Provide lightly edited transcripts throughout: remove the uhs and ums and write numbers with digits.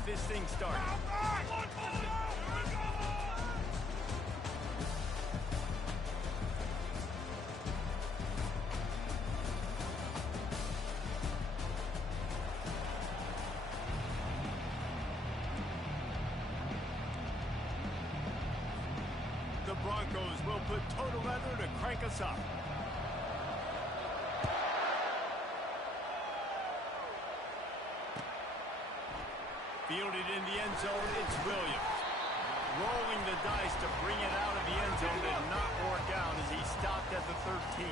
get this thing started. The Broncos will put total leather to crank us up. Fielded in the end zone, it's Williams. Rolling the dice to bring it out of the end zone did not work out as he stopped at the 13.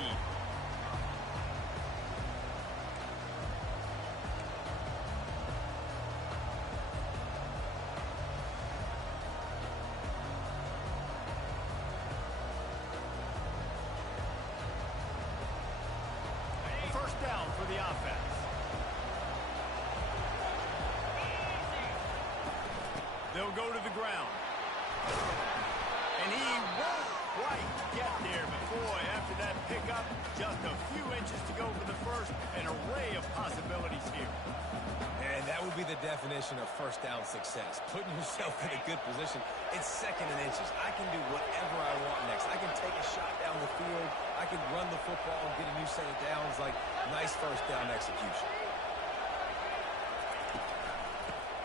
First down for the offense. They'll go to the ground. And he won't quite get there. But boy, after that pickup, just a few inches to go for the first. An array of possibilities here. And that would be the definition of first down success. Putting yourself in a good position. It's second and inches. I can do whatever I want next. I can take a shot down the field. I can run the football and get a new set of downs. Like, nice first down execution.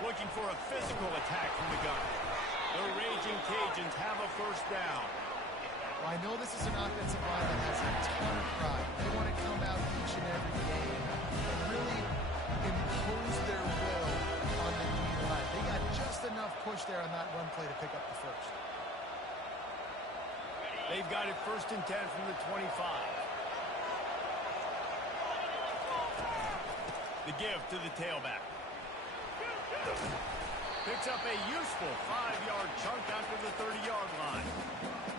Looking for a physical attack from the gun. The Raging Cajuns have a first down. Well, I know this is an offensive line that has a ton of pride. They want to come out each and every game and really impose their will on the D-line. They got just enough push there on that run play to pick up the first. They've got it 1st and 10 from the 25. The give to the tailback. Picks up a useful 5-yard chunk after the 30-yard line.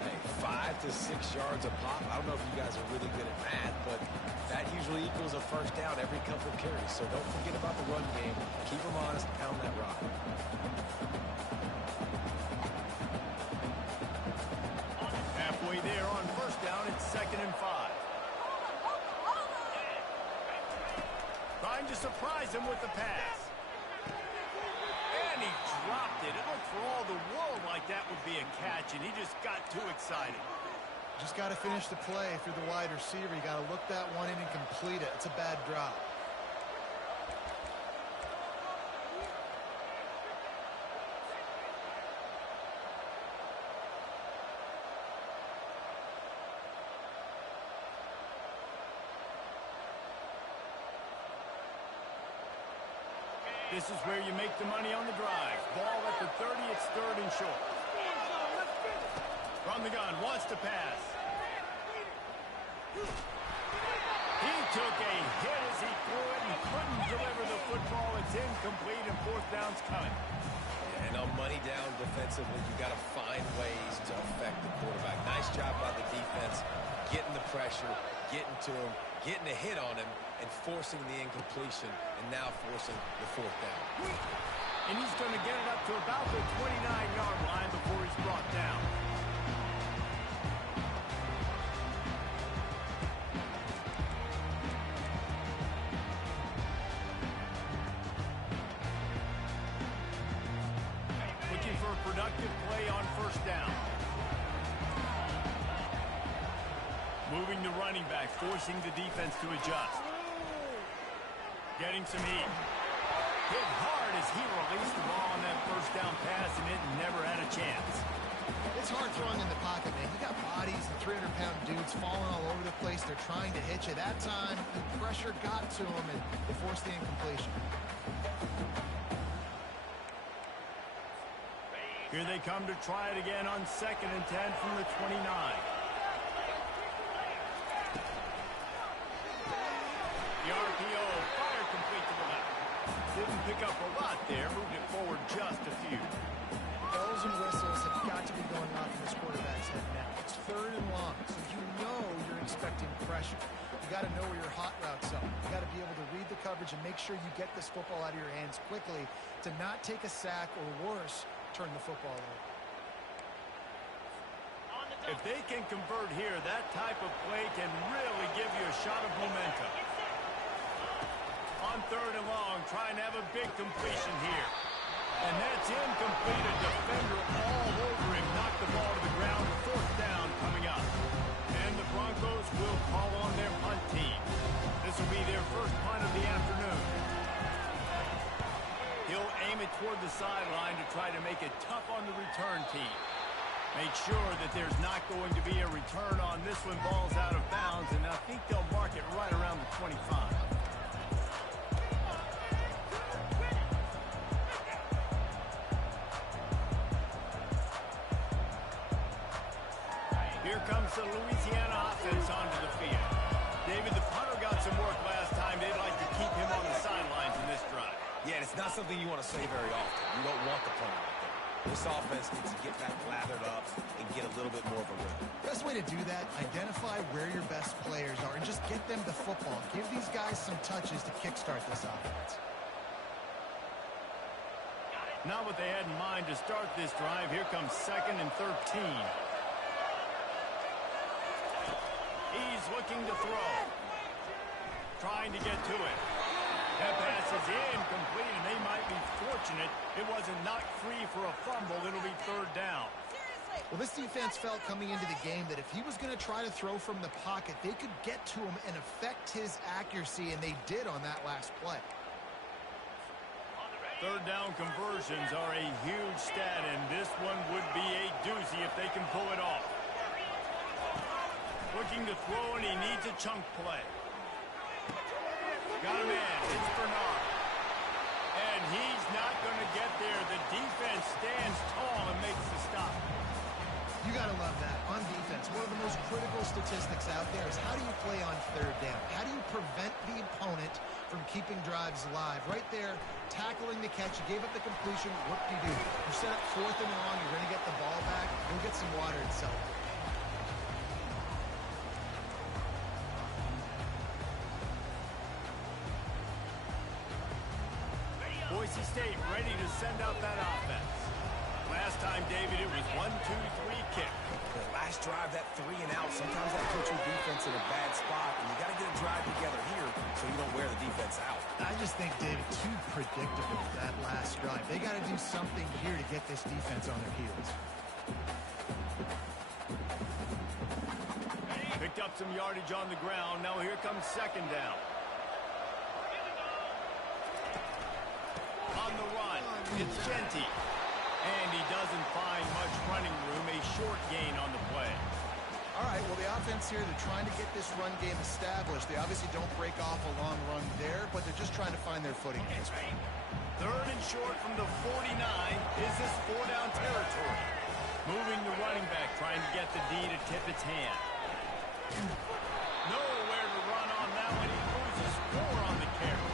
Hey, 5 to 6 yards a pop. I don't know if you guys are really good at math, but that usually equals a first down every couple of carries. So don't forget about the run game. Keep them honest, pound that rock. Halfway there on first down, it's 2nd and 5. Trying to surprise him with the pass. And he dropped it. It looked for all the world like that would be a catch, and he just got too excited. Just got to finish the play. If you're the wide receiver, you got to look that one in and complete it. It's a bad drop. This is where you make the money on the drive. Ball at the 30, it's 3rd and short. From the gun, wants to pass. He took a hit as he threw it and couldn't deliver the football. It's incomplete and 4th down's coming. And on money down defensively, you got to find ways to affect the quarterback. Nice job by the defense, getting the pressure, getting to him, getting a hit on him, and forcing the incompletion, and now forcing the 4th down. And he's going to get it up to about the 29-yard line before he's brought down. Looking for a productive play on first down. Moving the running back, forcing the defense to adjust. Getting some heat. Hit hard as he released the ball on that first down pass, and it never had a chance. It's hard throwing in the pocket, man. You got bodies and 300-pound dudes falling all over the place. They're trying to hit you. That time, the pressure got to him and forced the incompletion. Here they come to try it again on 2nd and 10 from the 29. The RPO, fire complete to the left. Didn't pick up a lot there, moved it forward just a few. Bells and whistles have got to be going off in this quarterback's head now. It's 3rd and long, so you know you're expecting pressure. You got to know where your hot routes are. You got to be able to read the coverage and make sure you get this football out of your hands quickly to not take a sack or worse, turn the football over. If they can convert here, that type of play can really give you a shot of momentum. On 3rd and long, trying to have a big completion here. Quickly, the defender all over him. Knocked the ball to the ground. Fourth down coming up. And the Broncos will call on their punt team. This will be their first punt of the afternoon. He'll aim it toward the sideline to try to make it tough on the return team. Make sure that there's not going to be a return on this one. Ball's out of bounds, and I think they'll mark it right around the 25. Here comes the Louisiana offense onto the field. David, the punter got some work last time. They'd like to keep him on the sidelines in this drive. Yeah, it's not something you want to say very often. You don't want the punter out there. This offense needs to get back lathered up and get a little bit more of a rhythm. Best way to do that, identify where your best players are and just get them the football. Give these guys some touches to kickstart this offense. Not what they had in mind to start this drive. Here comes 2nd and 13. He's looking to throw. Trying to get to it. That pass is incomplete, and they might be fortunate it wasn't knocked free for a fumble. It'll be 3rd down. Well, this defense felt coming into the game that if he was going to try to throw from the pocket, they could get to him and affect his accuracy, and they did on that last play. 3rd down conversions are a huge stat, and this one would be a doozy if they can pull it off. Looking to throw, and he needs a chunk play. Got him in. It's Bernard. And he's not going to get there. The defense stands tall and makes the stop. You got to love that. On defense, one of the most critical statistics out there is how do you play on 3rd down? How do you prevent the opponent from keeping drives alive? Right there, tackling the catch. You gave up the completion. What do? You set up 4th and long. You're going to get the ball back. Go get some water and celebrate. Boise State ready to send out that offense. Last time, David, it was 1-2-3 kick. The last drive, that 3 and out, sometimes that puts your defense in a bad spot, and you got to get a drive together here so you don't wear the defense out. I just think, David, too predictable that last drive. They got to do something here to get this defense on their heels. Picked up some yardage on the ground. Now here comes 2nd down. On the run, it's Genty. And he doesn't find much running room. A short gain on the play. All right, well, the offense here, they're trying to get this run game established. They obviously don't break off a long run there, but they're just trying to find their footing. 3rd and short from the 49. Is this 4-down territory? Moving the running back, trying to get the D to tip its hand. Nowhere to run on that one. He loses 4 on the carry.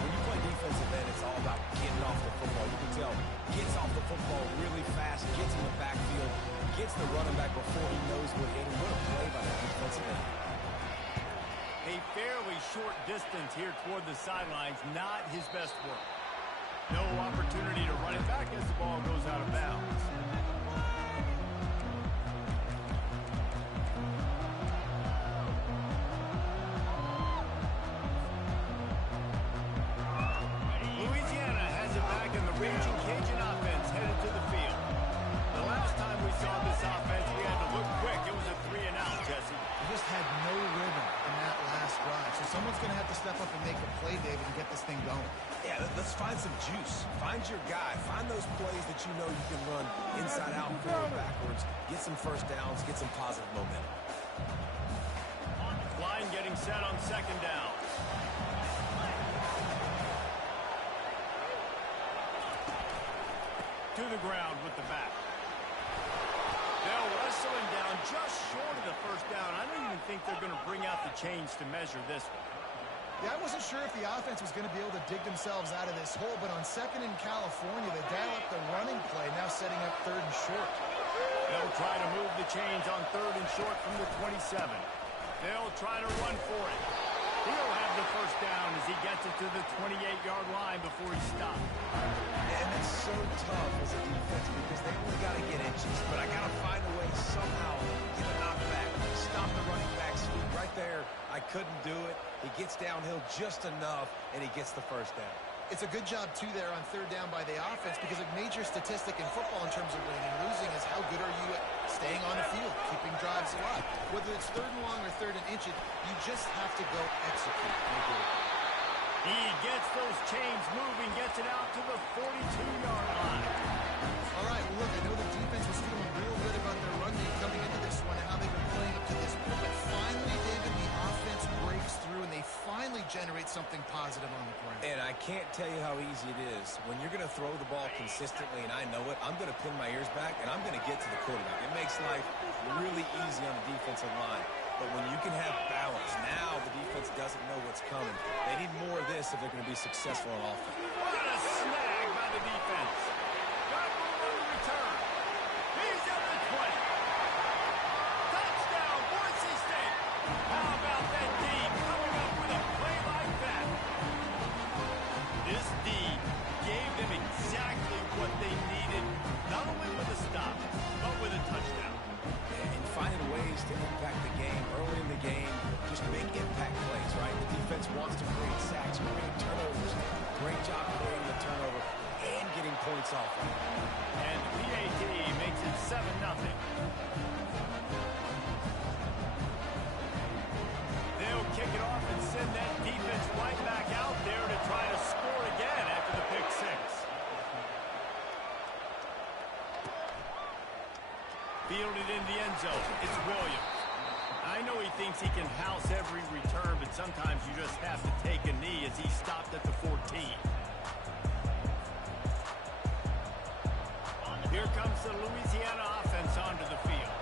When you play defensive end, it's all about getting off the football. You can tell, gets off the football really fast, gets in the backfield, gets the running back before he knows what hit him. What a play by that defensive end. A fairly short distance here toward the sidelines, not his best work. No opportunity to run it back as the ball goes out of bounds. Louisiana has it back in the raging Cajun offense headed to the field. The last time we saw this offense, we had to look quick. It was a 3 and out, Jesse. They just had no rhythm in that last drive. So someone's going to have to step up and make a play, David, and get this thing going. Yeah, let's find some juice. Find your guy. Find those plays that you know you can run inside out, forward, backwards. Get some first downs. Get some positive momentum. Line getting set on 2nd down. To the ground with the back. They'll wrestle him down just short of the 1st down. I don't even think they're going to bring out the chains to measure this one. Yeah, I wasn't sure if the offense was going to be able to dig themselves out of this hole, but on 2nd in California, they dial up the running play, now setting up 3rd and short. They'll try to move the chains on 3rd and short from the 27. They'll try to run for it. He'll have the 1st down as he gets it to the 28-yard line before he stops. And it's so tough as a defense because they only got to get inches. But I got to find a way somehow get a knockback, stop the running back's feet. Right there, I couldn't do it. He gets downhill just enough, and he gets the 1st down. It's a good job, too, there on third down by the offense, because a major statistic in football in terms of winning and losing is how good are you at staying on the field, keeping drives alive. Whether it's third and long or third and inches, you just have to go execute. He gets those chains moving, gets it out to the 42-yard line. All right, well, look, I know the defense was feeling real good about their run game coming into this one and how they've been playing up to this point. But finally, David, the offense breaks through, and they finally generate something positive on the ground. And I can't tell you how easy it is. When you're going to throw the ball consistently, and I know it, I'm going to pin my ears back, and I'm going to get to the quarterback. It makes life really easy on the defensive line. But when you can have balance, now the defense doesn't know what's coming. They need more of this if they're going to be successful on offense. What a snag by the defense. Got room on the return. He's at the 20. Touchdown, Boise State. How about that D coming up with a play like that? This D gave them exactly what they needed, not only with a stop, but with a touchdown. And finding ways to impact the game early in the game, just make impact plays, right? The defense wants to create sacks, create turnovers. Great job creating the turnover and getting points off of it. And the PAT makes it 7-0. They'll kick it off and send that defense right back out there to try to score again after the pick six. Fielded in the end zone. It's Williams. I know he thinks he can house every return, but sometimes you just have to take a knee as he stopped at the 14. Here comes the Louisiana offense onto the field.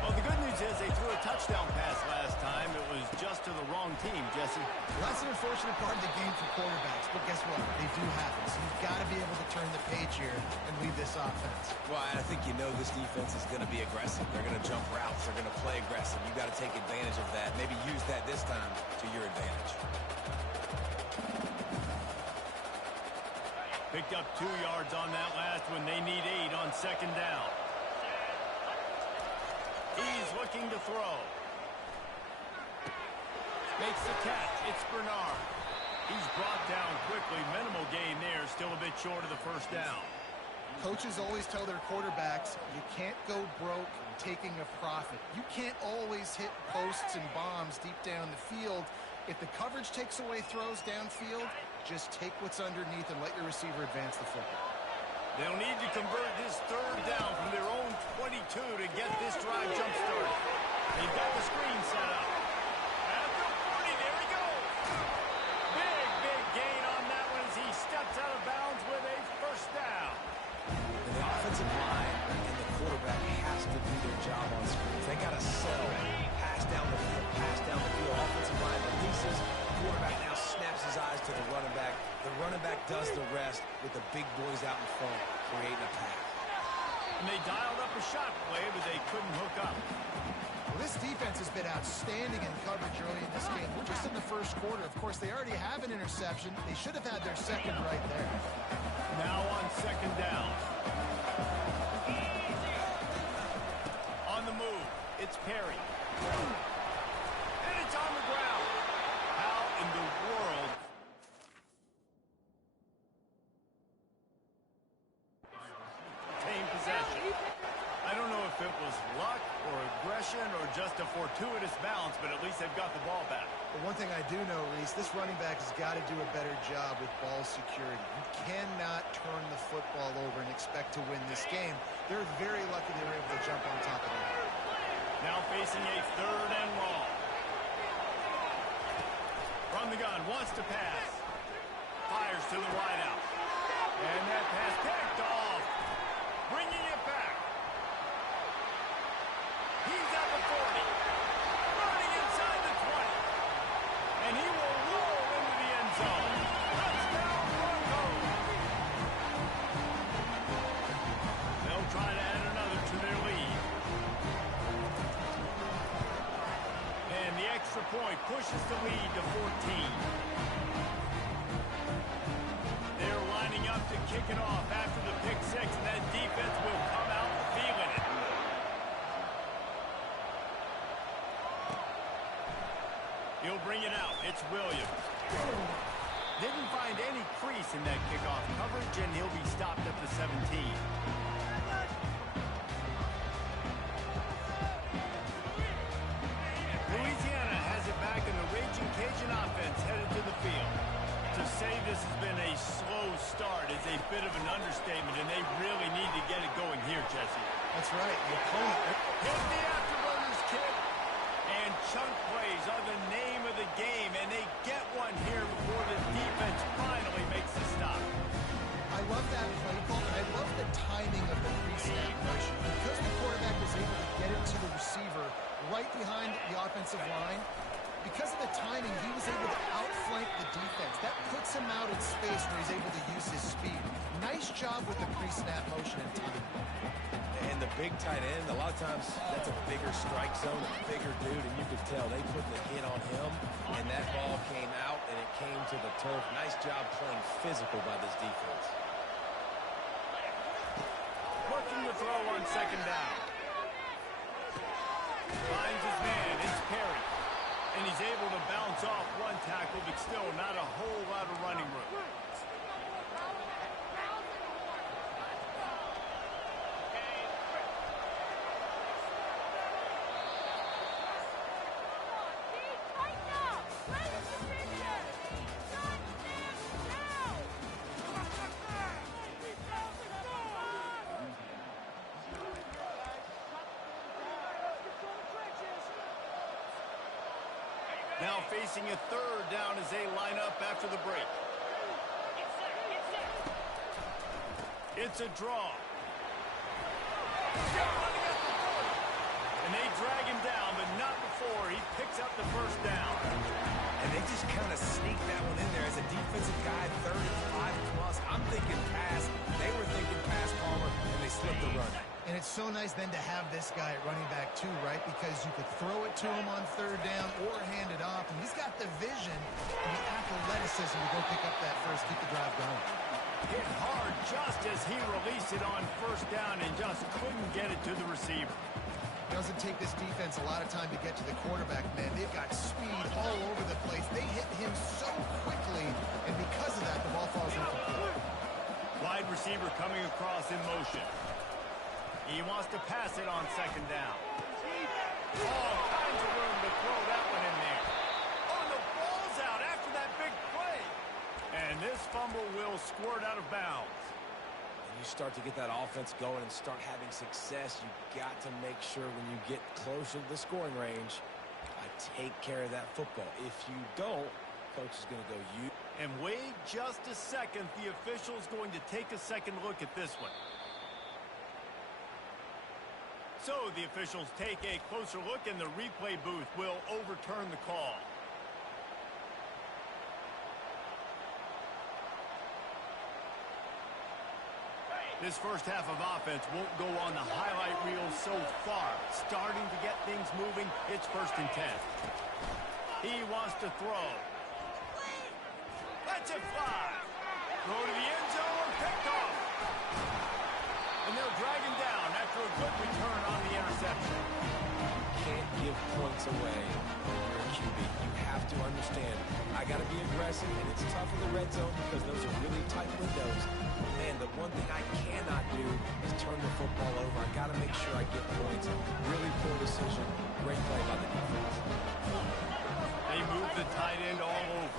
Well, the good news is they threw a touchdown pass last time. It was just to the wrong team, Jesse. Well, that's an unfortunate part of the game for quarterbacks, but guess what? They do happen. So you've got to be able to turn the page here and lead this offense. Well, I think you know this defense is going to be aggressive. They're going to jump routes. They're going to play aggressive. You've got to take advantage of that. Maybe use that this time to your advantage. Picked up 2 yards on that last one. They need 8 on second down. He's looking to throw. Makes the catch. It's Bernard. He's brought down quickly. Minimal gain there. Still a bit short of the first down. Coaches always tell their quarterbacks, you can't go broke taking a profit. You can't always hit posts and bombs deep down the field. If the coverage takes away throws downfield, just take what's underneath and let your receiver advance the football. They'll need to convert this third down from their own 22 to get this drive jump-started. They've got the screen set up. At the 40, there he goes. Big gain on that one as he steps out of bounds with a first down. And the offensive line and the quarterback has to do their job on screens. They got to sell, pass down the field. Offensive line releases. Quarterback now snaps his eyes to the running back. The running back does the rest with the big boys out in front, creating a path. And they dialed up a shot play, but they couldn't hook up. Well, this defense has been outstanding in coverage early in this game. We're just in the first quarter. Of course, they already have an interception. They should have had their second right there. Now on second down. On the move, it's Perry. And it's on the ground. How in the world? Retain possession. I don't know if it was luck or aggression or just a fortuitous bounce, but at least they've got the ball back. But one thing I do know, Reese, this running back has got to do a better job with ball security. You cannot turn the football over and expect to win this game. They're very lucky they were able to jump on top of that. Now facing a third and long. From the gun, wants to pass. Fires to the wideout. And that pass picked off. Bringing it back. He's at the 40. Running inside the 20. And he will roll into the end zone. Touchdown Broncos. They'll try to add another to their lead. And the extra point pushes the lead to 14. They're lining up to kick it off after the pick six, and that defense will come out feeling it. He'll bring it out. It's Williams. Didn't find any crease in a bit of an understatement, and they really need to get it going here, Jesse. That's right. The opponent hit the afterburners, kid. And chunk plays are the name of the game, and they get one here before the defense finally makes the stop. I love that play call, and I love the timing of the pre-snap motion. Because the quarterback was able to get it to the receiver right behind the offensive line, because of the timing, he was able to outflank the defense. That puts him out in space where he's able to use his speed. Nice job with the pre-snap motion and timing. And the big tight end, a lot of times that's a bigger strike zone, a bigger dude, and you could tell they put the hit on him, and that ball came out, and it came to the turf. Nice job playing physical by this defense. Looking to throw on second down. Finds his man, it's Perry. And he's able to bounce off one tackle, but still not a whole lot of running room. Now facing a third down as they line up after the break. It's a draw. And they drag him down, but not before he picks up the first down. And they just kind of sneaked that one in there as a defensive guy, 3rd and 5 plus. I'm thinking pass. They were thinking pass, Palmer, and they slipped the run. And it's so nice then to have this guy at running back too, right? Because you could throw it to him on third down or hand it off. And he's got the vision and the athleticism to go pick up that first, keep the drive going. Hit hard just as he released it on first down and just couldn't get it to the receiver. It doesn't take this defense a lot of time to get to the quarterback, man. They've got speed all over the place. They hit him so quickly, and because of that, the ball falls incomplete. Wide receiver coming across in motion. He wants to pass it on second down. All kinds of room to throw that one in there. Oh, the ball's out after that big play. And this fumble will squirt out of bounds. When you start to get that offense going and start having success, you got to make sure when you get closer to the scoring range, take care of that football. If you don't, coach is going to go you. And wait just a second. The official's going to take a second look at this one. So the officials take a closer look, and the replay booth will overturn the call. This first half of offense won't go on the highlight reel so far. Starting to get things moving, it's 1st and 10. He wants to throw. Let's it fly. Throw to the end zone, picked off. And they'll drag him down after a good return on the interception. Can't give points away when you're a QB. You have to understand, I got to be aggressive, and it's tough in the red zone because those are really tight windows. Man, the one thing I cannot do is turn the football over. I got to make sure I get points. Really poor decision. Great play by the defense. They move the tight end all over.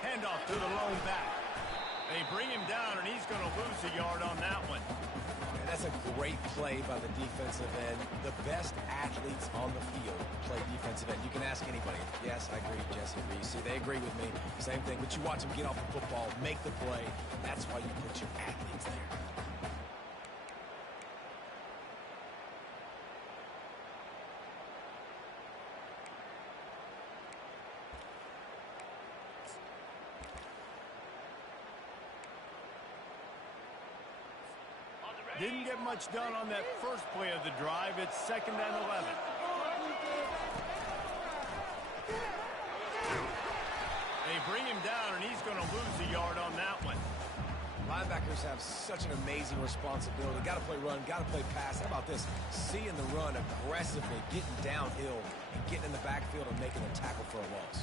Handoff to the lone back. They bring him down, and he's going to lose a yard on that one. And that's a great play by the defensive end. The best athletes on the field play defensive end. You can ask anybody. Yes, I agree, Jesse Reese. See, they agree with me. Same thing. But you watch them get off the football, make the play. That's why you put your athletes there. Didn't get much done on that first play of the drive. It's 2nd and 11. They bring him down, and he's going to lose a yard on that one. Linebackers have such an amazing responsibility. Got to play run, got to play pass. How about this? Seeing the run aggressively, getting downhill, and getting in the backfield and making a tackle for a loss.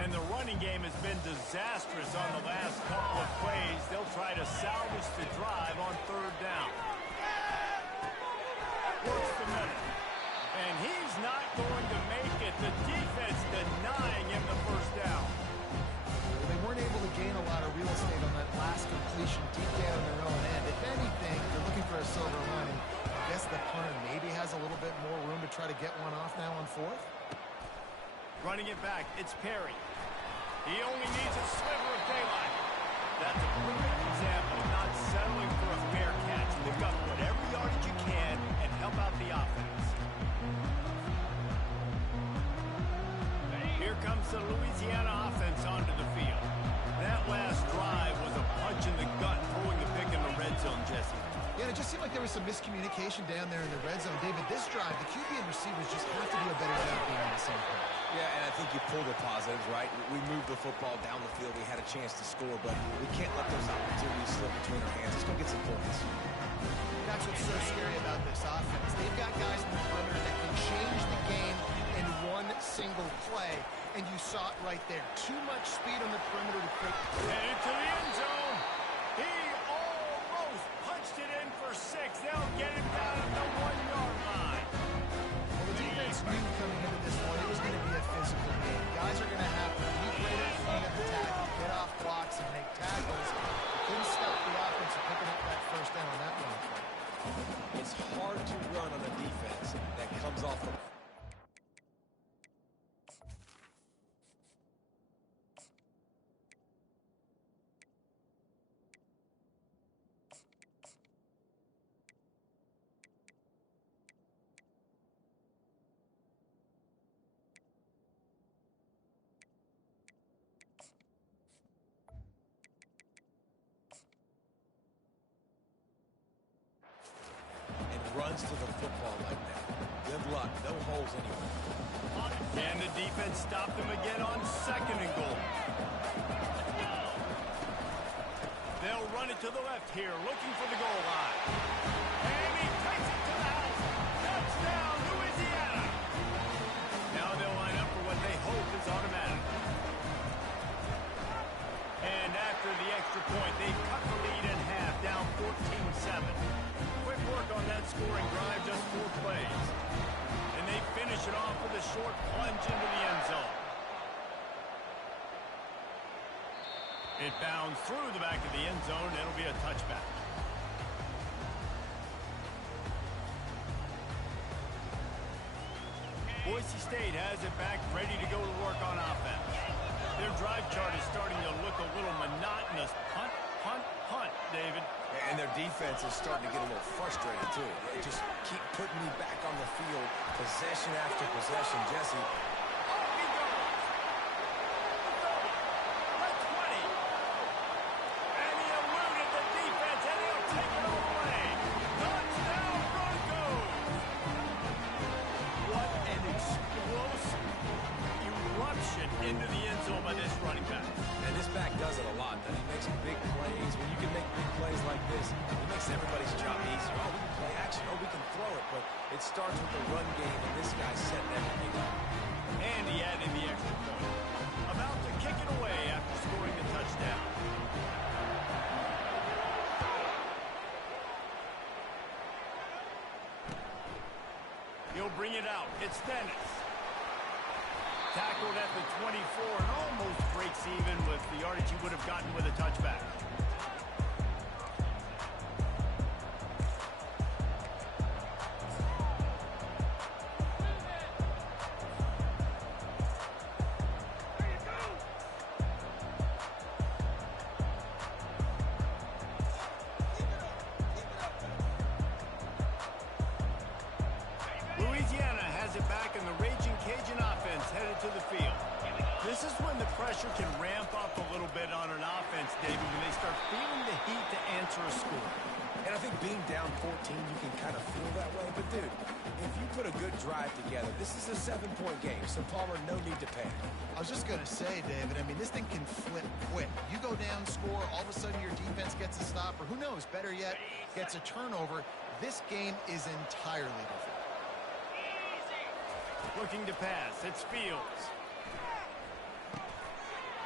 And the running game has been disastrous on the last couple of plays. They'll try to salvage the drive on 3rd down. Works the middle. And he's not going to make it. The defense denying him the first down. They weren't able to gain a lot of real estate on that last completion deep down in their own end. If anything, they're looking for a silver lining. I guess the punter maybe has a little bit more room to try to get one off now on fourth. Running it back, it's Perry. He only needs a sliver of daylight. That's a perfect example of not settling for a fair catch. Pick up whatever yardage you can and help out the offense. Here comes the Louisiana offense onto the field. That last drive was a punch in the gut, throwing the pick in the red zone, Jesse. Yeah, it just seemed like there was some miscommunication down there in the red zone. David, this drive, the QB and receivers just have to do a better job being on the same page. Yeah, and I think you pull the positives, right? We moved the football down the field. We had a chance to score, but we can't let those opportunities slip between our hands. Let's go get some points. That's what's so scary about this offense. They've got guys in the perimeter that can change the game in one single play, and you saw it right there. Too much speed on the perimeter to create... Headed to the end zone. He almost punched it in for 6. They'll get it down at the 1-yard line. Well, the defense knew coming into this one it was going to be a physical game. Guys are going to have to be great at front of the tackle, get off blocks, and make tackles. Couldn't stop the offense from picking up that first down on that one. It's hard to run on a defense that comes off the... runs to the football like that. Good luck. No holes anywhere. And the defense stopped him again on 2nd and goal. They'll run it to the left here, looking for the goal line. And he takes it to the house. Touchdown, Louisiana. Now they'll line up for what they hope is automatic. And after the extra point, they cut the lead in half, down 14-7. Quick work on that scoring drive, just 4 plays. And they finish it off with a short plunge into the end zone. It bounds through the back of the end zone. It'll be a touchback. Boise State has it back, ready to go to work on offense. Their drive chart is starting to look a little monotonous. Punt, punt, punt, David. And their defense is starting to get a little frustrated, too. They just keep putting me back on the field, possession after possession. Jesse. Oh, he goes. The 20. And he eluded the defense, and he'll take it all away. Touchdown, Broncos. What an explosive eruption into the end zone by this running back. And this back does it a lot. He makes big plays. When you can make big plays like this, it makes everybody's job easier. Oh, we can play action. Oh, we can throw it. But it starts with the run game, and this guy's setting everything up. And he added the extra point. About to kick it away after scoring the touchdown. He'll bring it out. It's Dennis. Tackled at the 24 and almost breaks even with the yardage he would have gotten with a touchback. Louisiana has it back in the Raging Cajun offense headed to the field. This is when the pressure can ramp up a little bit on an offense, David, when they start feeling the heat to answer a score. And I think being down 14, you can kind of feel that way. But, dude, if you put a good drive together, this is a 7-point game, so Palmer, no need to panic. I was just going to say, David, I mean, this thing can flip quick. You go down, score, all of a sudden your defense gets a stop, or who knows, better yet, gets a turnover. This game is entirely different. Looking to pass. It's Fields.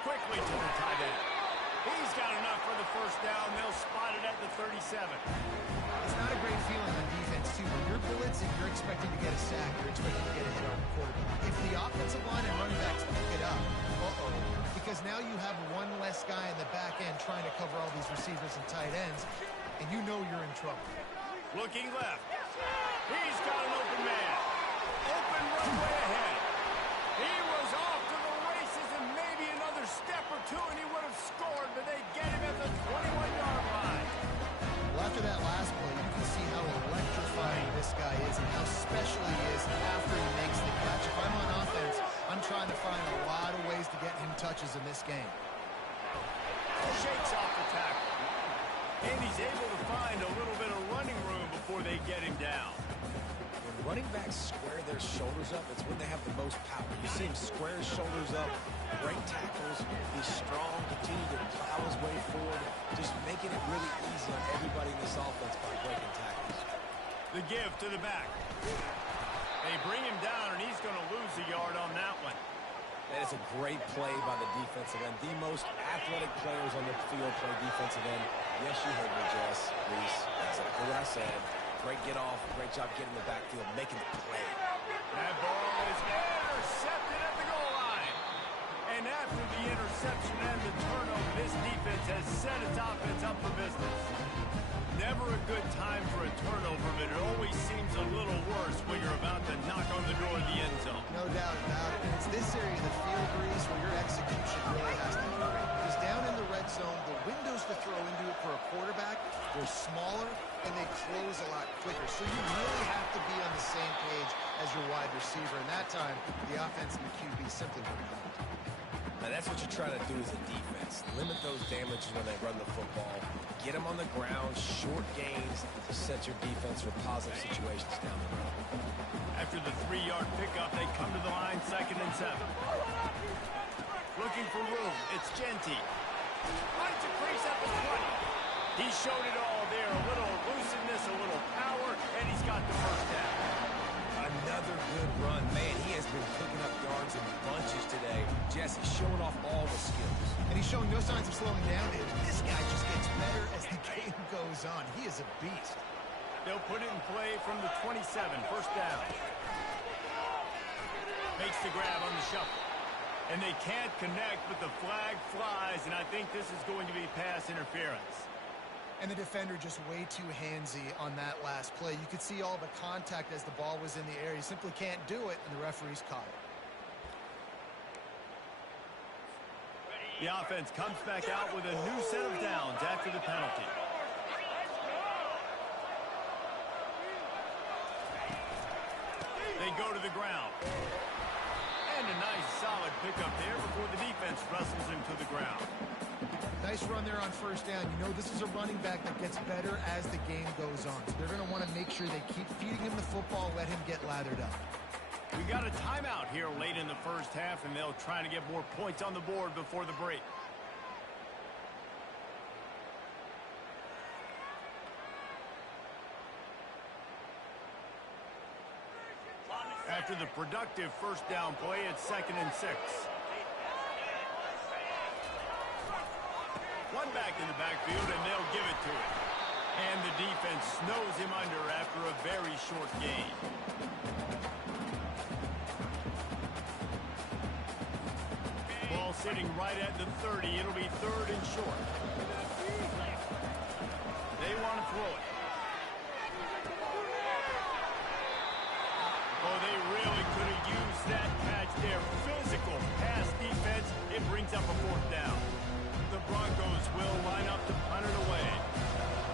Quickly to the tight end. He's got enough for the first down. They'll spot it at the 37. It's not a great feeling on defense. offense, too. When you're blitzing, you're expecting to get a sack. You're expecting to get a hit on the quarterback. If the offensive line and running backs pick it up, because now you have one less guy in the back end trying to cover all these receivers and tight ends, and you know you're in trouble. Looking left. He's got an open man. Open runway ahead. He was off to the races and maybe another step or two and he would have scored, but they get him at the 21-yard line. Well, after that last play, you can see how electrifying this guy is and how special he is after he makes the catch. If I'm on offense, I'm trying to find a lot of ways to get him touches in this game. Shakes off the tackle. And he's able to find a little bit of running room before they get him down. When running backs square their shoulders up, it's when they have the most power. You see him square his shoulders up, break tackles, he's strong, continue to plow his way forward, just making it really easy on everybody in this offense by breaking tackles. The give to the back. They bring him down, and he's going to lose a yard on that one. That is a great play by the defensive end. The most athletic players on the field play defensive end. Yes, you heard me, Jess. Reese, that's exactly what I said. Great get off, great job getting in the backfield, making the play. That ball is intercepted at the goal line. And after the interception and the turnover, this defense has set its offense up for business. Never a good time for a turnover, but it always seems a little worse when you're about to knock on the door of the end zone. No doubt about it. And it's this area of the field, Breeze, where your execution really has to be great. Because down in the red zone, the windows to throw into it for a quarterback, they're smaller and they close a lot quicker. So you really have to be on the same page as your wide receiver. And that time, the offense and the QB simply wouldn't help. Now that's what you try to do as a defense. Limit those damages when they run the football. Get them on the ground, short gains to set your defense for positive situations down the road. After the 3-yard pickup, they come to the line, 2nd and 7. Looking for room, it's Genty. Finds a crease at the 20. He showed it all there, a little elusiveness, a little power, and he's got the first down. Another good run. Man, he has been picking up yards in bunches today. Jesse showing off all the skills. And he's showing no signs of slowing down. This guy just gets better as the game goes on. He is a beast. They'll put it in play from the 27, first down. Makes the grab on the shuffle. And they can't connect, but the flag flies, and I think this is going to be pass interference. And the defender just way too handsy on that last play. You could see all the contact as the ball was in the air. He simply can't do it, and the referees caught it. The offense comes back out with a new set of downs after the penalty. They go to the ground. And a nice solid pickup there before the defense wrestles him to the ground. Nice run there on first down. You know this is a running back that gets better as the game goes on. So they're going to want to make sure they keep feeding him the football, let him get lathered up. We got a timeout here late in the first half, and they'll try to get more points on the board before the break. After the productive first down play, it's 2nd and 6. One back in the backfield, and they'll give it to him. And the defense snows him under after a very short gain. Ball sitting right at the 30. It'll be 3rd and short. They want to throw it. Oh, they really could have used that catch there. Physical pass defense. It brings up a 4th down. The Broncos will line up to punt it away.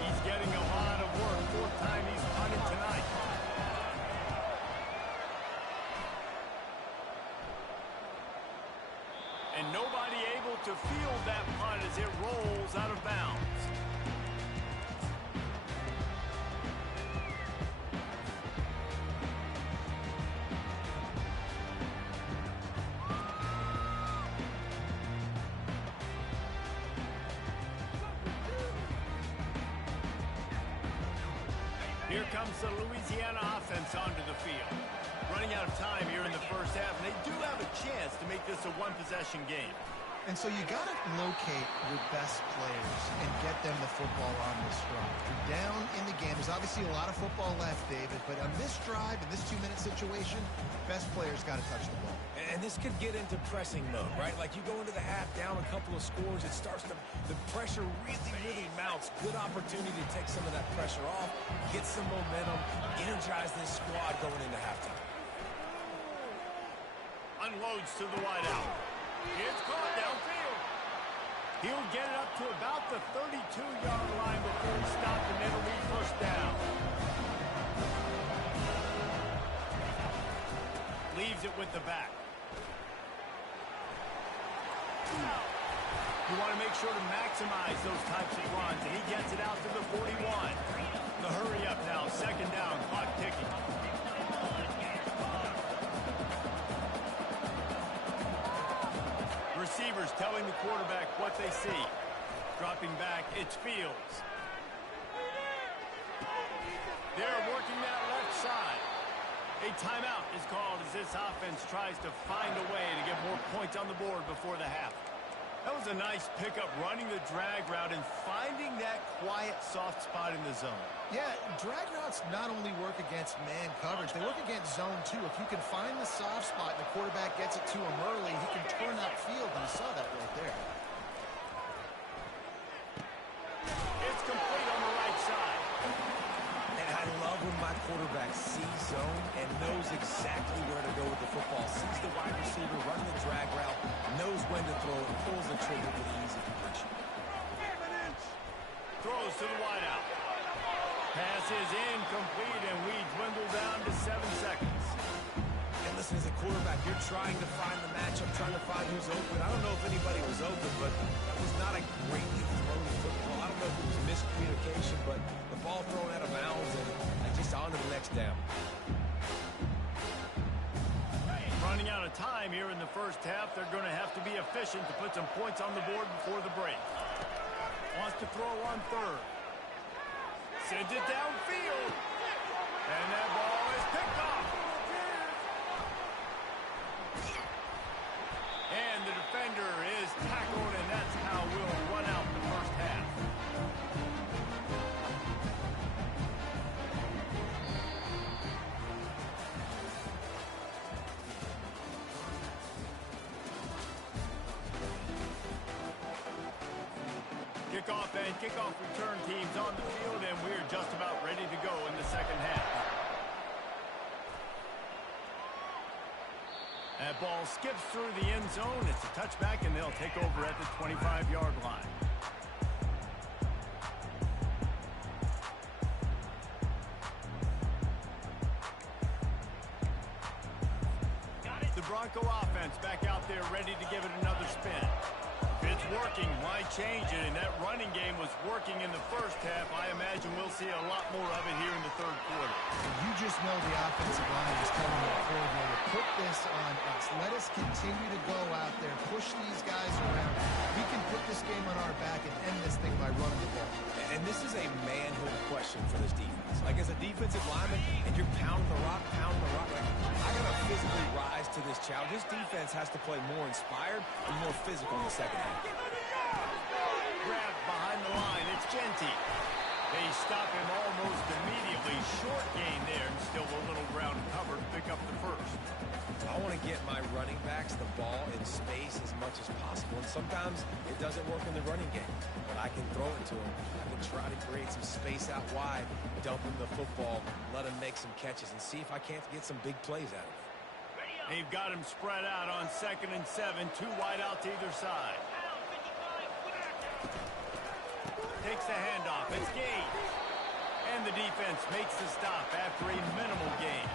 He's getting a lot of work. 4th time he's punted tonight. And nobody able to field that punt as it rolls out of bounds. Here comes the Louisiana offense onto the field. Running out of time here in the first half, and they do have a chance to make this a one-possession game. And so you got to locate your best players and get them the football on this drive. You're down in the game. There's obviously a lot of football left, David, but on this drive, in this 2-minute situation, best players got to touch the ball. And this could get into pressing mode, right? Like you go into the half down a couple of scores, it starts to, the pressure really mounts. Good opportunity to take some of that pressure off, get some momentum, energize this squad going into halftime. Unloads to the wideout. It's caught downfield. He'll get it up to about the 32-yard line before he stopped, and it'll be first down. Leaves it with the back. You want to make sure to maximize those types of runs, and he gets it out to the 41. The hurry up now, second down, clock ticking. Receivers telling the quarterback what they see. Dropping back, it's Fields. They're working that left side. A timeout is called as this offense tries to find a way to get more points on the board before the half. That was a nice pickup, running the drag route and finding that quiet, soft spot in the zone. Yeah, drag routes not only work against man coverage, they work against zone too. If you can find the soft spot and the quarterback gets it to him early, he can turn that field, and you saw that right there. It's complete on the right side. And I love when my quarterback sees zone and knows exactly where to go with the football. Sees the wide receiver running the drag route, knows when to throw it, pulls the trigger for the easy completion. Throws to the wideout. Pass is incomplete, and we dwindle down to 7 seconds. And listen, as a quarterback, you're trying to find the matchup, trying to find who's open. I don't know if anybody was open, but that was not a greatly thrown football. I don't know if it was miscommunication, but the ball thrown out of bounds and just on to the next down. Running out of time here in the first half. They're going to have to be efficient to put some points on the board before the break. Wants to throw on third. Sends it downfield. And that ball is picked off. And the defender is tackled, and that's how we'll run out the first half. Kickoff and kickoff return teams on the field, and we're just about ready to go in the second half. That ball skips through the end zone. It's a touchback, and they'll take over at the 25-yard line. The Bronco offense back out there ready to give it another spin. It's working. Why change it? And that running game was working in the first half. I imagine we'll see a lot more of it here in the third quarter. You just know the offensive line is telling the coordinator, put this on us. Let us continue to go out there, push these guys around. We can put this game on our back and end this thing by running the ball. And this is a manhood question for this defense. Like, as a defensive lineman, and you're pounding the rock, like, I got to physically rise to this challenge. This defense has to play more inspired and more physical in the second half. Grabbed behind the line. It's Genty. They stop him almost immediately. Short gain there, and still a little ground covered to pick up the first. I want to get my running backs the ball in space as much as possible. And sometimes it doesn't work in the running game, but I can throw it to them. I can try to create some space out wide, dump him the football, let him make some catches, and see if I can't get some big plays out of it. They've got him spread out on 2nd and 7. 2 wide out to either side. Takes the handoff. It's Gage. And the defense makes the stop after a minimal gain.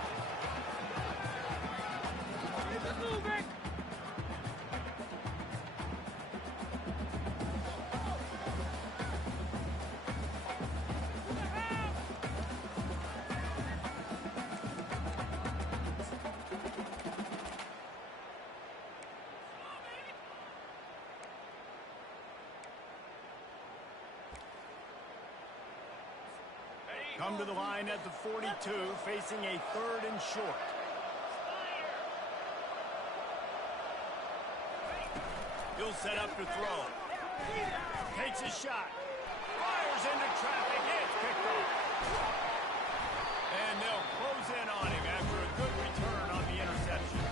Come to the line at the 42, facing a 3rd and short. He'll set up to throw. Takes a shot. Fires into traffic. It's picked off. And they'll close in on him after a good return on the interception.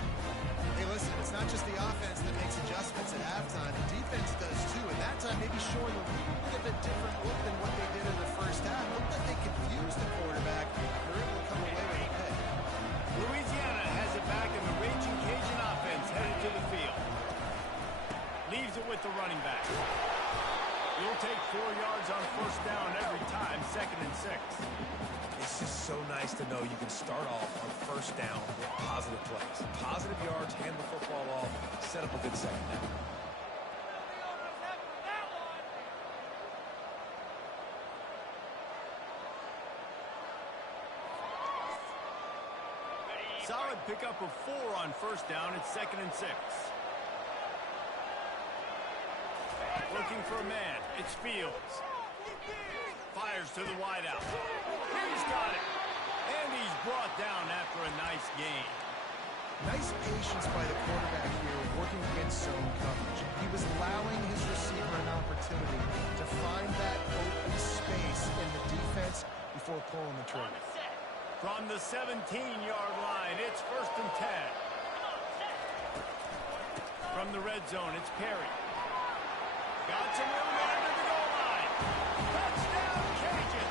Hey, listen, it's not just the offense that makes adjustments at halftime. The defense does too, and that time maybe showing a little bit of a different look than what they did in the first half. Looked like they confused the quarterback. They're able to come away with a pick. Louisiana has it back, and the Raging Cajun offense headed to the field. Leaves it with the running back. He'll take 4 yards on first down every time, 2nd and 6. It's just so nice to know you can start off on first down with positive plays. Positive yards, hand the football off, set up a good second down. Solid pickup of 4 on first down. It's 2nd and 6. Looking for a man. It's Fields. Fires to the wideout. He's got it. And he's brought down after a nice gain. Nice patience by the quarterback here, working against zone coverage. He was allowing his receiver an opportunity to find that open space in the defense before pulling the trigger. From the 17-yard line, it's 1st and 10. From the red zone, it's Perry. Got some room under the goal line. Touchdown, Cajun.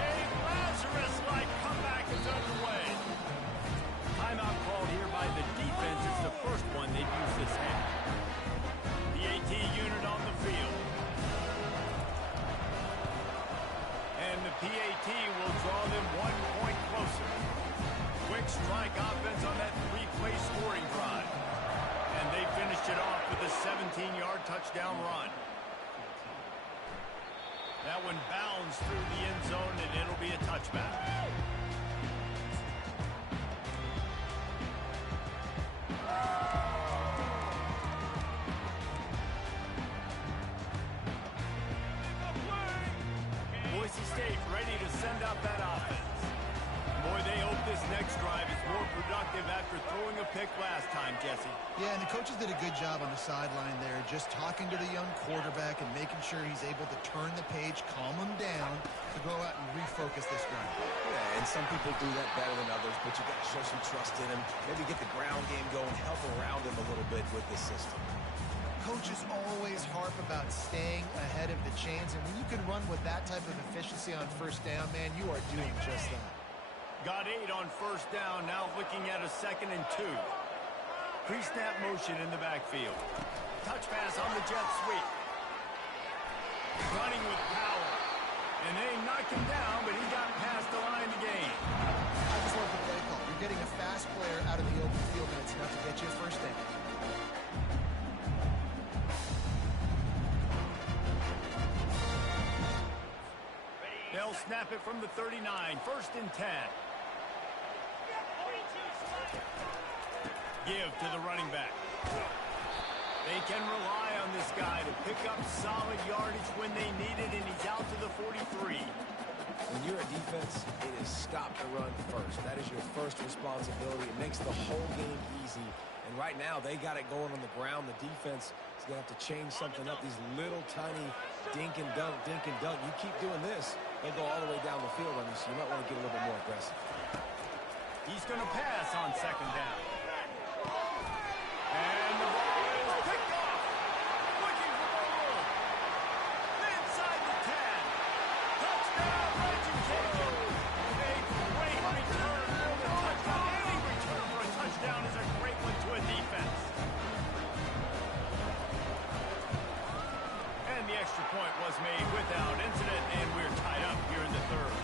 A Lazarus-like comeback is underway. Timeout called here by the defense. It's the first one they've used this half. The AT unit on the field. And the PAT will draw them 1 point closer. Quick strike offense on that 3-play scoring drive. And they finished it off with a 17-yard touchdown run. That one bounds through the end zone, and it'll be a touchback. Boise State ready to send out that offense. Boy, they hope this next drive is more productive after throwing a pick last time, Jesse. Yeah, and the coaches did a good job on the sideline there, just talking to the young quarterback and making sure he's able to turn the page, calm him down, to go out and refocus this drive. Yeah, and some people do that better than others, but you got to show some trust in him. Maybe get the ground game going, help around him a little bit with the system. Coaches always harp about staying ahead of the chains, and when you can run with that type of efficiency on first down, man, you are doing just that. Got 8 on first down, now looking at a 2nd and 2. Pre-snap motion in the backfield. Touch pass on the jet sweep. Running with power. And they knocked him down, but he got past the line to gain. I just love the play call. You're getting a fast player out of the open field, and it's enough to get you a first down. They'll snap it from the 39, 1st and 10. Give to the running back. They can rely on this guy to pick up solid yardage when they need it, and he's out to the 43. When you're a defense, it is stop the run first. That is your first responsibility. It makes the whole game easy. And right now, they got it going on the ground. The defense is going to have to change something up. These little tiny dink and dunk, dink and dunk. You keep doing this, they'll go all the way down the field on you, so you might want to get a little bit more aggressive. He's going to pass on 2nd down. And the ball is picked off. Looking for more room. Inside the 10. Touchdown, Raging Cajun. A great return for the touchdown. Any return for a touchdown is a great one to a defense. And the extra point was made without incident, and we're tied up here in the 3rd.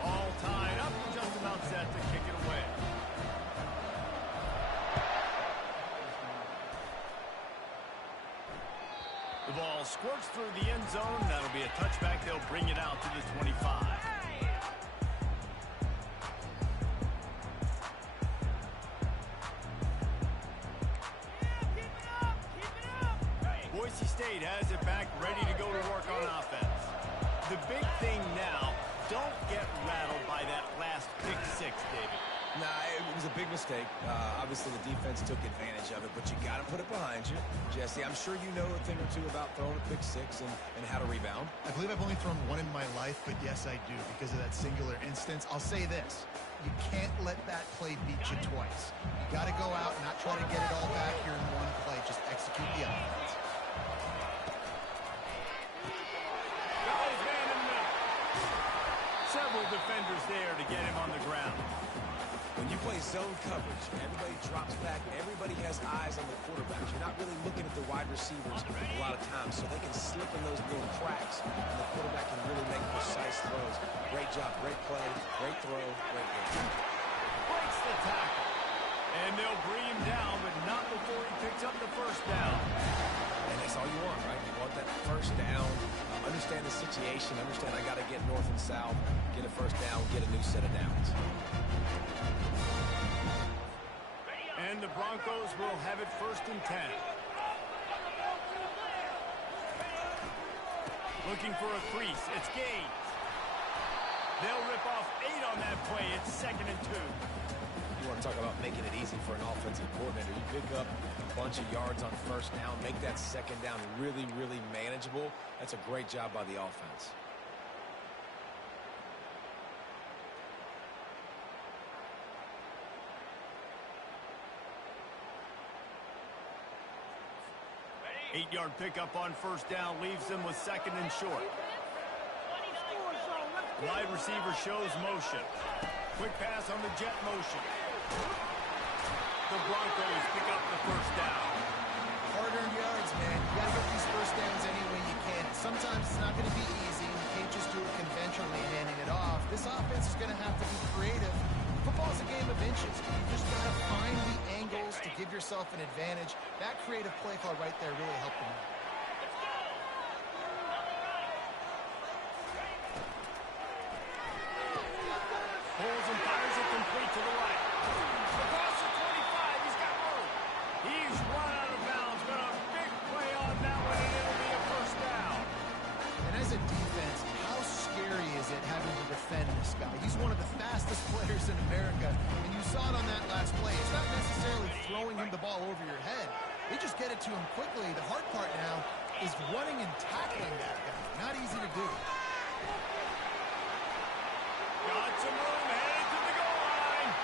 All tied up, just about set to kick it away. The ball squirts through the end zone. That'll be a touchback. They'll bring it out to the 25. Boise State has it back, ready to go to work on offense. The big thing now, don't get rattled by that last pick 6, David. Nah, it was a big mistake. Obviously, the defense took advantage of it, but you got to put it behind you. Jesse, I'm sure you know a thing or two about throwing a pick six and how to rebound. I believe I've only thrown one in my life, but yes, I do because of that singular instance. I'll say this. You can't let that play beat you twice. You got to go out and not try to get it all back here in one play. Just execute the offense. Guys, man in the middle. Several defenders there to get him on the ground. When you play zone coverage, everybody drops back, everybody has eyes on the quarterback. You're not really looking at the wide receivers a lot of times, so they can slip in those little cracks, and the quarterback can really make precise throws. Great job, great play, great throw, great game. Breaks the tackle. And they'll bring him down, but not before he picks up the first down. And that's all you want, right? You want that first down, understand the situation, understand I got to get north and south, get a first down, get a new set of downs. And the Broncos will have it 1st and 10. Looking for a crease. It's Gaines. They'll rip off 8 on that play. It's 2nd and 2. You want to talk about making it easy for an offensive coordinator. You pick up a bunch of yards on first down, make that second down really, really manageable. That's a great job by the offense. Eight-yard pickup on first down leaves them with 2nd and short. Wide receiver shows motion. Quick pass on the jet motion. The Broncos pick up the first down. Hard-earned yards, man. You got to get these first downs any way you can. Sometimes it's not going to be easy. You can't just do it conventionally, handing it off. This offense is going to have to be creative. Football's a game of inches. You just got to find the angles to give yourself an advantage. That creative play call right there really helped them out. Pulls and fires it complete to the right. Across the 25, he's got room. He's run out of bounds, but a big play on that one, and it'll be a first down. And as a defense, how scary is it having to defend this guy? He's one of the fastest players in America, and you saw it on that last play. It's not necessarily throwing him the ball over your head. They just get it to him quickly. The hard part now is running and tackling that guy. Not easy to do. Got some room, headed to the goal line.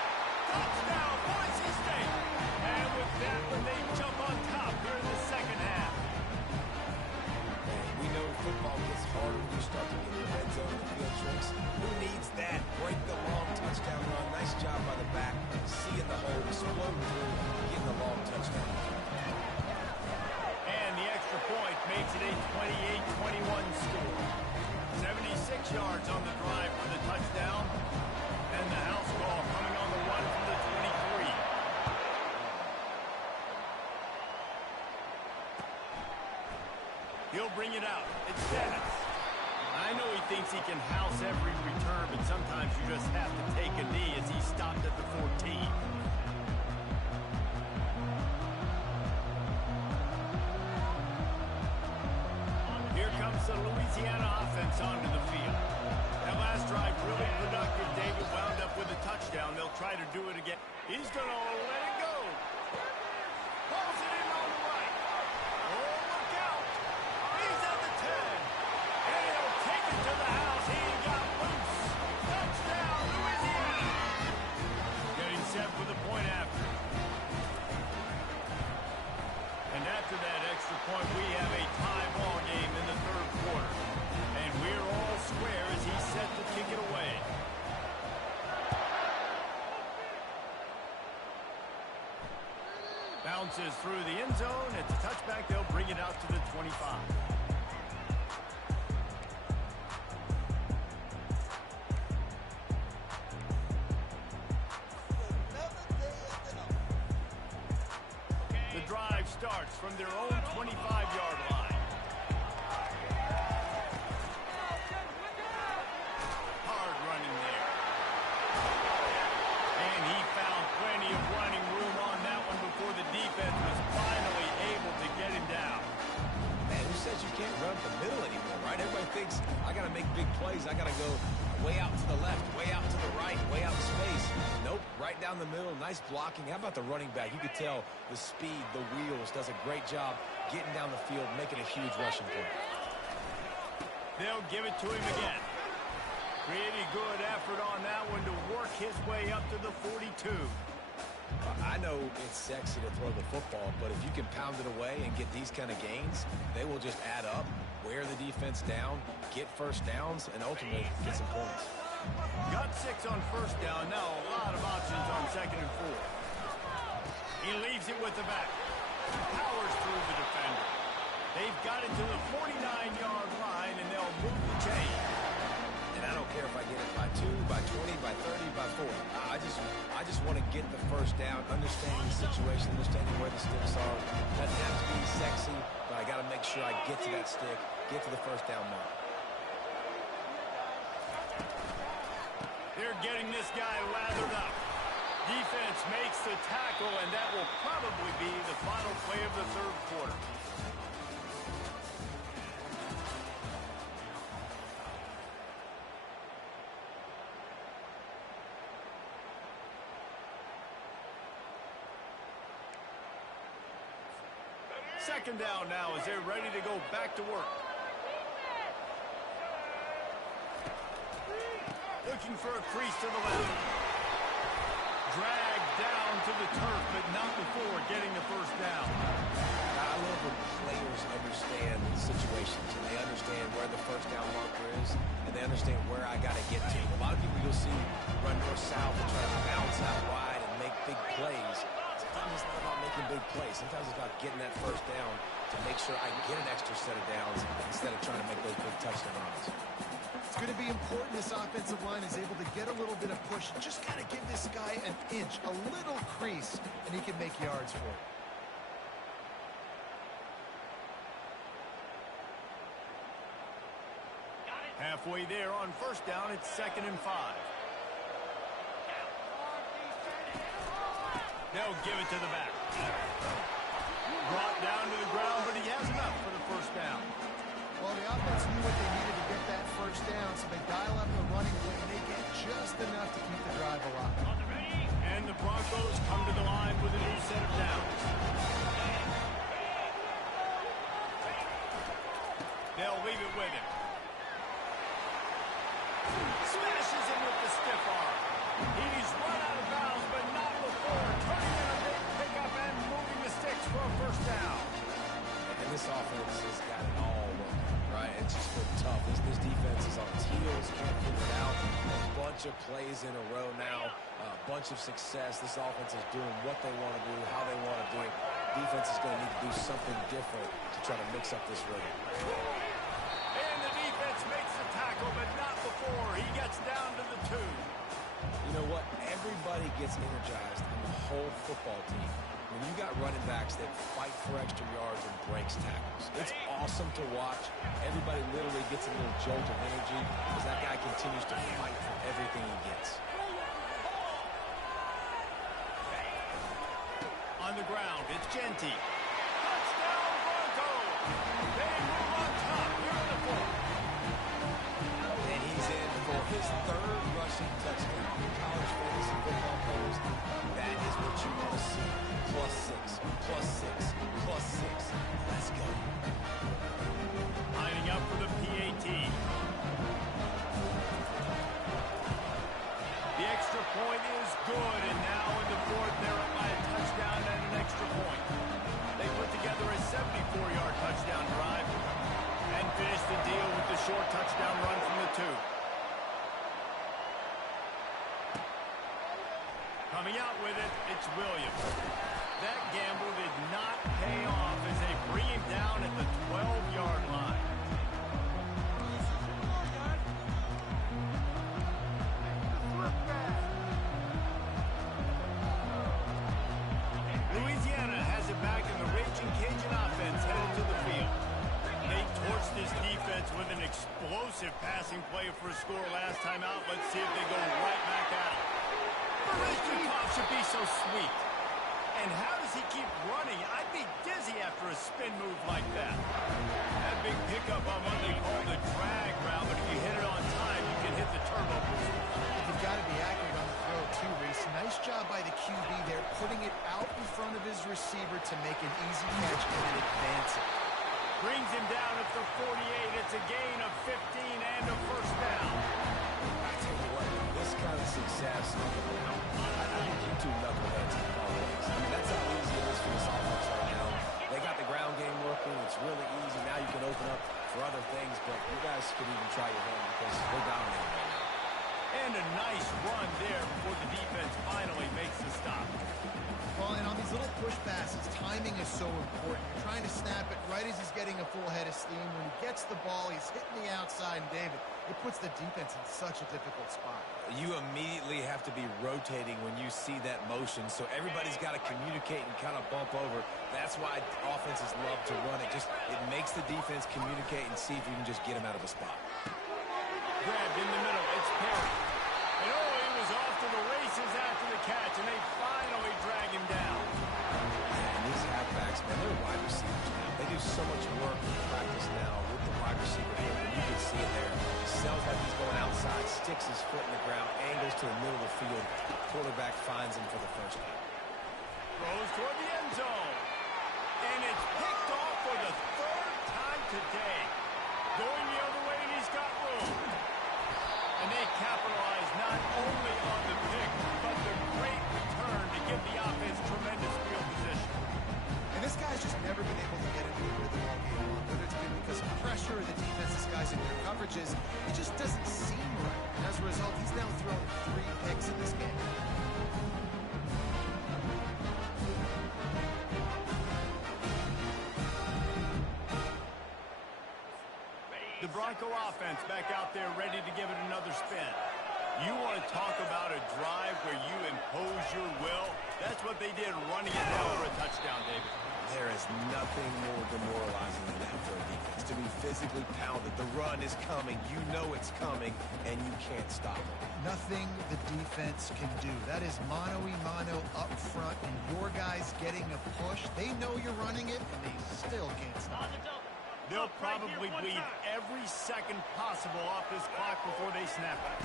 Touchdown, Boise State. And with that one, they jump on top here in the second half. We know football gets harder when you start to get in the red zone and field tricks. Who needs that? Break the long touchdown run. Nice job by the back. See in the hole, explode through, get the long touchdown. And the extra point makes it a 28-21 score. 76 yards on the drive for the touchdown. And the house call coming on the run from the 23. He'll bring it out. It's Dennis. I know he thinks he can house every return, but sometimes you just have to take a knee as he stopped at the 14. Here comes the Louisiana offense onto the field. That last drive really productive. David wound up with a touchdown. They'll try to do it again. He's going to let it go. Pulls it in on the right. Oh, look out. He's at the 10. And he'll take it to the house. He got loose. Touchdown, Louisiana. Getting set for the point after. And after that extra point, we have a tie ball game in the third quarter. And we're all square as he's set to kick it away. Bounces through the end zone. It's a touchback. They'll bring it out to the 25. The drive starts from their own 25-yard line. Hard running there. And he found plenty of running room on that one before the defense was finally able to get him down. Man, who says you can't run up the middle anymore, right? Everybody thinks I got to make big plays, I got to go way out to the left, way out to the right, way out in space. Nope, right down the middle. Nice blocking. How about the running back? You could tell the speed, the wheels, does a great job getting down the field, making a huge rushing play. They'll give it to him again. Pretty good effort on that one to work his way up to the 42. I know it's sexy to throw the football, but if you can pound it away and get these kind of gains, they will just add up, wear the defense down, get first downs, and ultimately get some points. Got 6 on first down. Now a lot of options on 2nd and 4. He leaves it with the back. Powers through the defender. They've got it to the 49-yard line, and they'll move the chain. And I don't care if I get it by 2, by 20, by 30, by 40. I just want to get the first down, understanding the situation, understanding where the sticks are. Doesn't have to be sexy, but I got to make sure I get to that stick, get to the first down mark. They're getting this guy lathered up. Defense makes the tackle, and that will probably be the final play of the 3rd quarter. Second down now as they're ready to go back to work. Looking for a crease to the left. Dragged down to the turf, but not before getting the first down. I love when players understand situations, and they understand where the first down marker is, and they understand where I got to get to. A lot of people you'll see run north-south and try to bounce out wide and make big plays. Sometimes it's not about making big plays. Sometimes it's about getting that first down to make sure I get an extra set of downs instead of trying to make those big touchdown runs. It's going to be important this offensive line is able to get a little bit of push. Just got to give this guy an inch, a little crease, and he can make yards for it. Halfway there on first down, it's 2nd and 5. They'll give it to the back. Brought down to the ground, but he has enough for the first down. Well, the offense knew what they needed to get that first down, so they dial up the running play, and they get just enough to keep the drive alive. And the Broncos come to the line with a new set of downs. They'll leave it with him. Smashes him with the stiff arm. He's run out of bounds, but not before turning in a big pickup and moving the sticks for a first down. And this offense has got it all working, right? It's just been tough. This defense is on its heels, can't figure it out. A bunch of plays in a row now, a bunch of success. This offense is doing what they want to do, how they want to do it. Defense is going to need to do something different to try to mix up this rhythm. And the defense makes the tackle, but not before he gets down to the 2. You know what? Everybody gets energized on the whole football team when you got running backs that fight for extra yards and breaks tackles. It's awesome to watch. Everybody literally gets a little jolt of energy as that guy continues to fight for everything he gets. On the ground, it's Genty. Touchdown, Broncos! They move on top here in the 4th. And he's in for his 3rd rushing touchdown. College fantasy football players, that is what you want to see. +6, +6, +6. Let's go. Lining up for the PAT. The extra point is good, and now in the 4th, they're up by a touchdown and an extra point. They put together a 74-yard touchdown drive and finish the deal with the short touchdown run from the 2. Coming out with it, it's Williams. That gamble did not pay off as they bring him down at the 12-yard line. Louisiana has it back in the Raging Cajun offense headed to the field. They torched this defense with an explosive passing play for a score last time out. Let's see if they go right back at it. Should be so sweet. And how does he keep running? I'd be dizzy after a spin move like that. That big pickup on what they call the drag route, but if you hit it on time, you can hit the turbo boost. You've got to be accurate on the throw, too, Reese. Nice job by the QB there, putting it out in front of his receiver to make an easy catch and then advance it. Brings him down at the 48. It's a gain of 15 and a first down. I tell you what, this kind of success on the ground, I think you two knuckleheads can call this. I mean, that's how easy it is for this offense right now. They got the ground game working. It's really easy. Now you can open up for other things, but you guys could even try your hand because they're dominating right now. And a nice run there before the defense finally makes the stop. Well, and on these little push passes, timing is so important. You're trying to snap it right as he's getting a full head of steam. When he gets the ball, he's hitting the outside, and David, it puts the defense in such a difficult spot. You immediately have to be rotating when you see that motion, so everybody's got to communicate and kind of bump over. That's why offenses love to run it. It makes the defense communicate and see if you can just get him out of a spot. Grabbed in the middle. It's Perry. And he was off to the races after the catch, and they finally drag him down. And these halfbacks, man, they're wide receivers now. They do so much work in practice now with the wide receiver here, and you can see it there. He sells like he's going outside, sticks his foot in the ground, angles to the middle of the field. Quarterback finds him for the first down. Throws toward the end zone. And it's picked off for the third time today. Going the other way, and he's got room. And they capitalize not only on the pick, but the great return to give the offense tremendous field position. And this guy's just never been able to get into the rhythm all game long. Whether it's been because of pressure or the defense disguising their coverages, it just doesn't seem right. And as a result, he's now thrown 3 picks in this game. The Bronco offense back out there ready to give it another spin. You want to talk about a drive where you impose your will? That's what they did, running it down for a touchdown, David. There is nothing more demoralizing than that for a defense. To be physically pounded. The run is coming. You know it's coming, and you can't stop it. Nothing the defense can do. That is mano-a-mano up front, and your guys getting a push. They know you're running it, and they still can't stop it. They'll probably bleed every second possible off this clock before they snap it.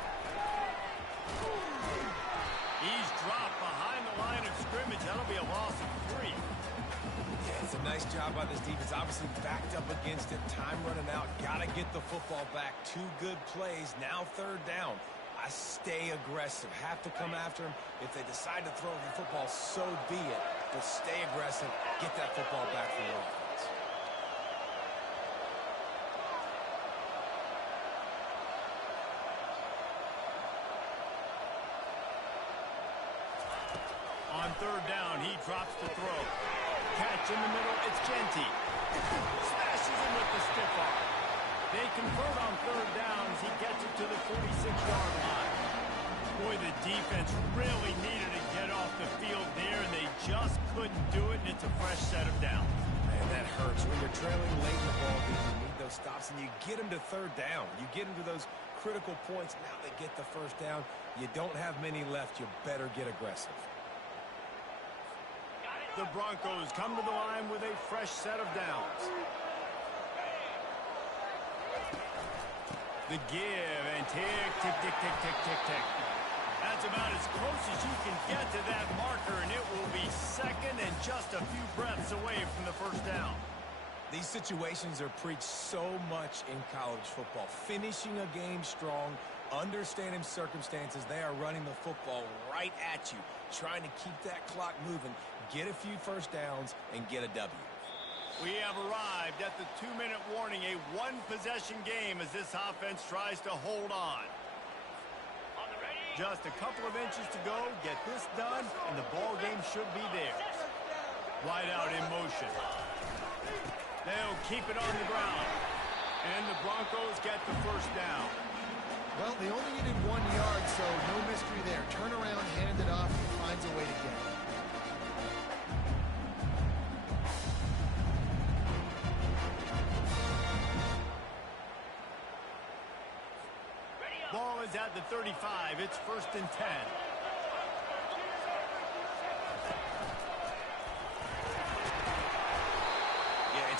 He's dropped behind the line of scrimmage. That'll be a loss of 3. Yeah, it's a nice job by this defense. Obviously backed up against it. Time running out. Got to get the football back. 2 good plays. Now third down. I stay aggressive. Have to come after him. If they decide to throw the football, so be it. But stay aggressive. Get that football back for your offense. On third down, he drops the throw. Catch in the middle, it's Genty. Smashes him with the stiff arm. They convert on third down as he gets it to the 46-yard line. Boy, the defense really needed to get off the field there, and they just couldn't do it, and it's a fresh set of downs. Man, that hurts. When you're trailing late in the ball game, you need those stops, and you get them to third down. You get them to those critical points. Now they get the first down. You don't have many left. You better get aggressive. The Broncos come to the line with a fresh set of downs. The give and tick, tick, tick, tick, tick, tick, tick. That's about as close as you can get to that marker, and it will be second and just a few breaths away from the first down. These situations are preached so much in college football. Finishing a game strong, understanding circumstances. They are running the football right at you, trying to keep that clock moving, get a few first downs, and get a W. We have arrived at the 2-minute warning, a one-possession game as this offense tries to hold on. Just a couple of inches to go, get this done, and the ball game should be theirs. Wide out in motion. They'll keep it on the ground. And the Broncos get the first down. Well, they only needed 1 yard, so no mystery there. Turn around, hand it off, and finds a way to get it. Ball is at the 35. It's 1st and 10.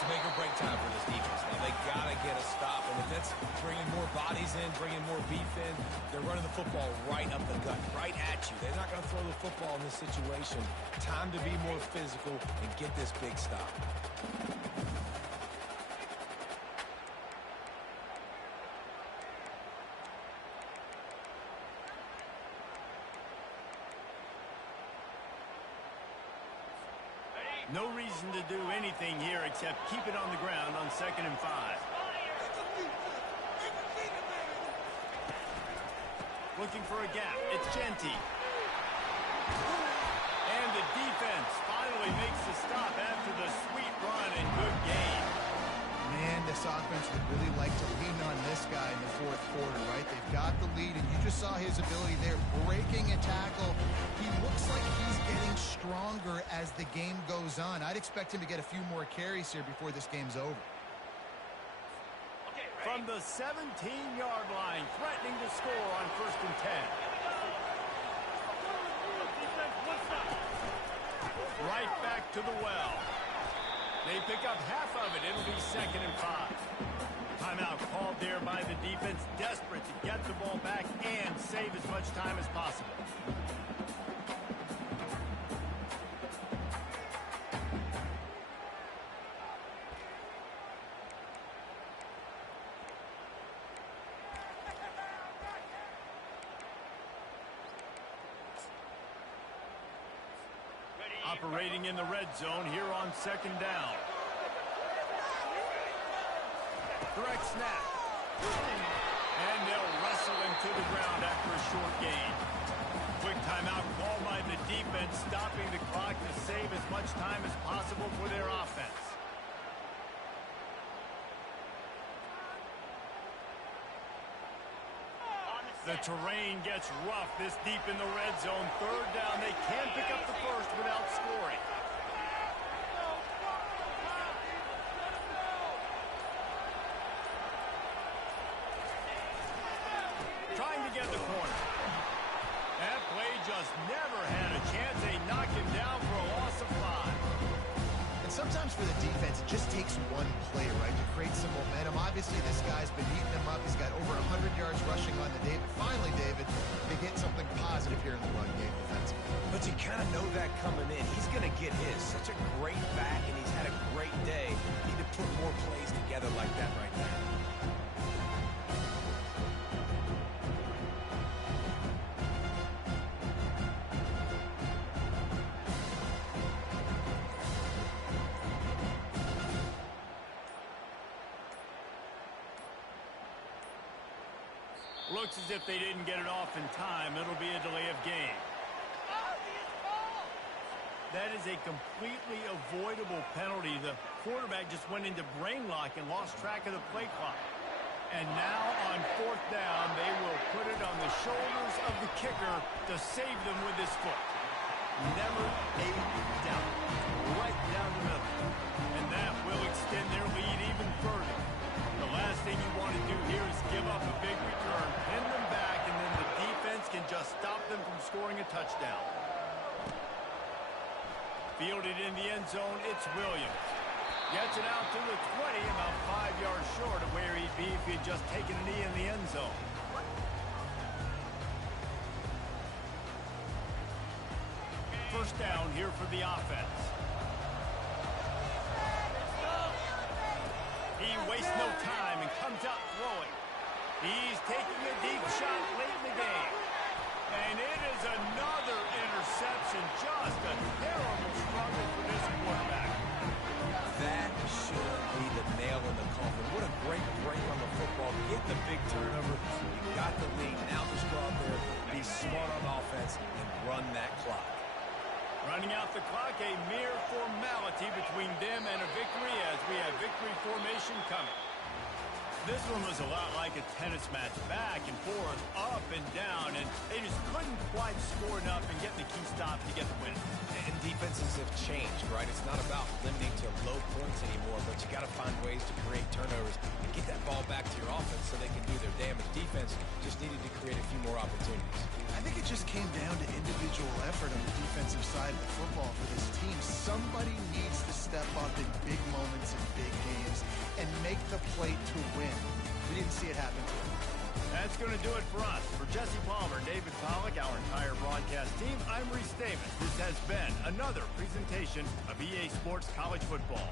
It's make or break time for this defense. Now, they got to get a stop. And if it's bringing more bodies in, bringing more beef in, they're running the football right up the gut, right at you. They're not going to throw the football in this situation. Time to be more physical and get this big stop. No reason to do anything here except keep it on the ground on 2nd and 5. Looking for a gap. It's Genty. And the defense finally makes the stop after the sweet run and good gain. Man, this offense would really like to lean on this guy in the fourth quarter, right? They've got the lead, and you just saw his ability there, breaking a tackle. He looks like he's getting stronger as the game goes on. I'd expect him to get a few more carries here before this game's over. From the 17-yard line, threatening to score on 1st and 10. Right back to the well. They pick up half of it. It'll be 2nd and 5. Timeout called there by the defense, desperate to get the ball back and save as much time as possible. Operating in the red zone here on 2nd down. Direct snap. And they'll wrestle him to the ground after a short gain. Quick timeout called by the defense, stopping the clock to save as much time as possible for their offense. The terrain gets rough this deep in the red zone. 3rd down. They can't pick up the first without scoring. Trying to get the corner. That play just never had a chance. They knock him down for a loss of 5. And sometimes for the defense, it just takes one play, right, to create some momentum. Obviously, this guy's been eating them up. He's got over 100 yards rushing on the day. But finally, David, they get something positive here in the run game defensively. But you kind of know that coming in. He's going to get his. Such a great back, and he's had a great day. Need to put more plays together like that right there. Looks as if they didn't get it off in time. It'll be a delay of game. That is a completely avoidable penalty. The quarterback just went into brain lock and lost track of the play clock. And now on 4th down, they will put it on the shoulders of the kicker to save them with his foot. Never a doubt. Right down the middle. And that will extend their lead even further. The last thing you want to do here is give up a big return, pin them back, and then the defense can just stop them from scoring a touchdown. Fielded in the end zone, it's Williams. Gets it out to the 20, about 5 yards short of where he'd be if he'd just taken a knee in the end zone. First down here for the offense. He wastes no time and comes out throwing. He's taking a deep shot late in the game. And it is another interception. Just a terrible struggle for this quarterback. That should be the nail in the coffin. What a great break on the football. Get the big turnover. You got the lead. Now just go out there, be smart on offense, and run that clock. Running out the clock, a mere formality between them and a victory as we have victory formation coming. This one was a lot like a tennis match, back and forth, up and down, and they just couldn't quite score enough and get the key stop to get the win. And defenses have changed, right? It's not about limiting to low points anymore, but you got to find ways to create turnovers and get that ball back to your offense so they can do their damage. Defense just needed to create a few more opportunities. I think it just came down to individual effort on the defensive side of the football for this team. Somebody needs to step up in big moments and big games and make the play to win. We didn't see it happen today. That's going to do it for us. For Jesse Palmer, David Pollack, our entire broadcast team, I'm Reese Davis. This has been another presentation of EA Sports College Football.